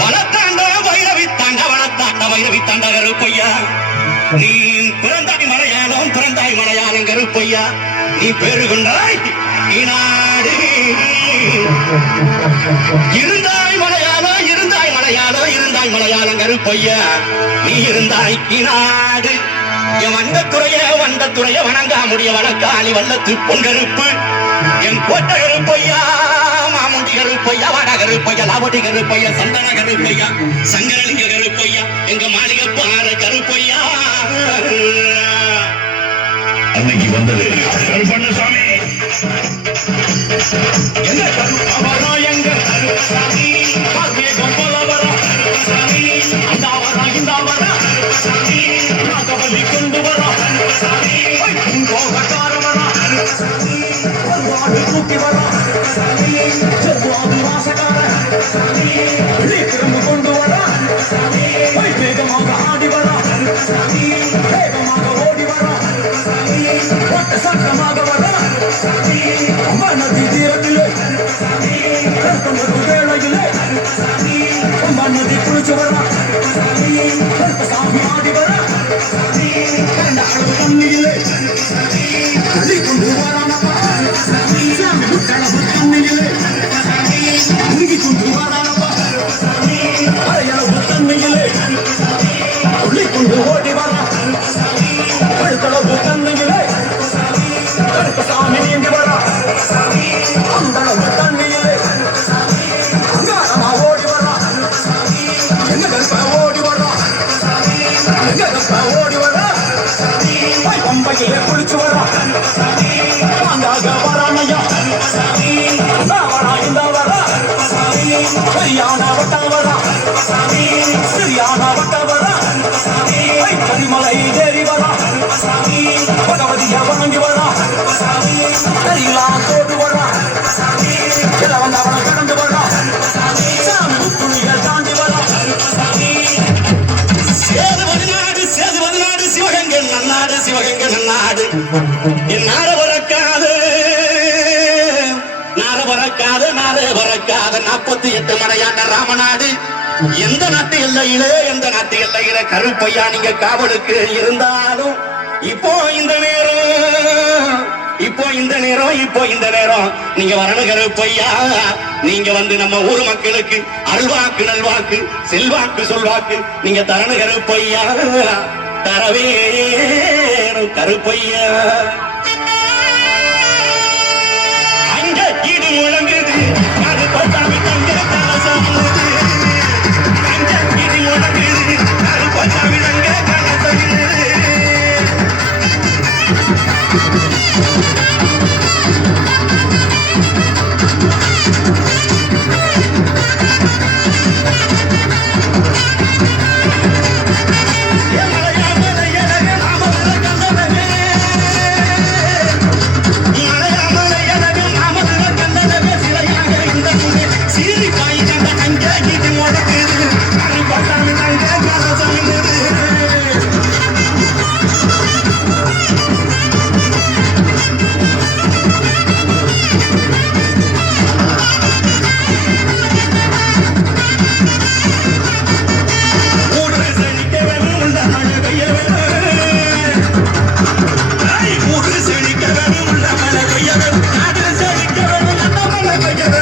வளத்தாண்ட வைரவி தாண்ட வளத்தாண்ட வைரவி தாண்ட கருப்பையா நீ பிறந்தாய் மலையாளம் கருப்பையா நீ பேரு கொண்டாய் நாடு இருந்தாய் மலையாளம் கருப்பையா நீ இருந்தாய் நாடு என் வண்டத்துறைய வணங்கா முடிய வழக்காளி வல்லத்து பொன்கருப்பு என் கோட்டை கருப்பையா மாமுண்டி கருப்பையா வட கருப்பையா லாவடி கருப்பையா சந்தன கருப்பையா சங்கரலிங்க கருப்பையா எங்க மாளிகை பாற கருப்பையா அன்னைக்கு வந்தது கருப்பண்ணசாமி எங்க கருப்பவரா எங்க கருப்பசாமி மேகம் போல வரா கருப்பசாமி இந்த வரா கருப்பசாமி நாகவல்லி கொண்டு வரா கருப்பசாமி கோபக்கார வரா கருப்பசாமி தூக்கி வரா கருப்பசாமி செவ்வாது வாசகார கருப்பசாமி திரும்ப கொண்டு வரா கருப்பசாமி வேகமாக ஆடி வரா கருப்பசாமி வேகமாக ஓடி வரா கருப்பசாமி ஒட்ட சட்டமாக வரா கருப்பசாமி நதி தீரத்திலே கருப்பசாமி கருப்பமது வேளையிலே கருப்பசாமி நதி குளிச்சு வரா கருப்பசாமி கருப்பசாமி ஆடி வரா கருப்பசாமி கரண்டாளவு தண்ணியிலே கருப்பசாமி நதி கொண்டு வரானப்பா கருப்பசாமி முட்டளவு தண்ணியிலே கருப்பசாமி முங்கி கொண்டு வரானப்பா கருப்பசாமி அரையளவு தண்ணியிலே கருப்பசாமி துள்ளி கொண்டு ஓடி வரா கருப்பசாமி கழுத்தளவு தண்ணியிலே கருப்பசாமி கருப்பசாமி நீந்தி வரா கருப்பசாமி அந்தளவு தண்ணியிலே கருப்பசாமி அங்காரமா ஓடி வரா கருப்பசாமி எங்க கருப்ப ஓடி வரா கருப்பசாமி எங்க கருப்ப ஓடி வரா கருப்பசாமி பம்பையிலே குளிச்சு வரா கருப்பசாமி பாந்தாக வரானையா கருப்பசாமி வரா இந்த வரா கருப்பசாமி சரியான வட்ட வரா கருப்பசாமி சரியான வட்ட வரா கருப்பசாமி கரிமலை தேறி வரா கருப்பசாமி பகவதிய வணங்கி வரா கருப்பசாமி கரியெல்லாம் தோடு வரா கருப்பசாமி கிழவன் அவனை கடந்து வரா கருப்பசாமி சாமி துணிகள் தாண்டி வரா கருப்பசாமி சேதுவது நாடு சிவகங்கை நன்னாடு என் நாடு பறக்காது 48 மடையாண்ட ராமநாடு எந்த நாட்டு எல்லையிலே கருப்பையா நீங்க காவலுக்கு இருந்தாலும் இப்போ இந்த நேரம் நீங்க வரணும் கருப்பையா நீங்க வந்து நம்ம ஊர் மக்களுக்கு அல்வாக்கு நல்வாக்கு செல்வாக்கு சொல்வாக்கு நீங்க தரணும் கருப்பையா தரவே கருப்பையா அங்க இடி முழங்குது கருப்பசாமி தங்க கலசமுது அங்க இடி முழங்குது கருப்பசாமி தங்க கலசமுது Together.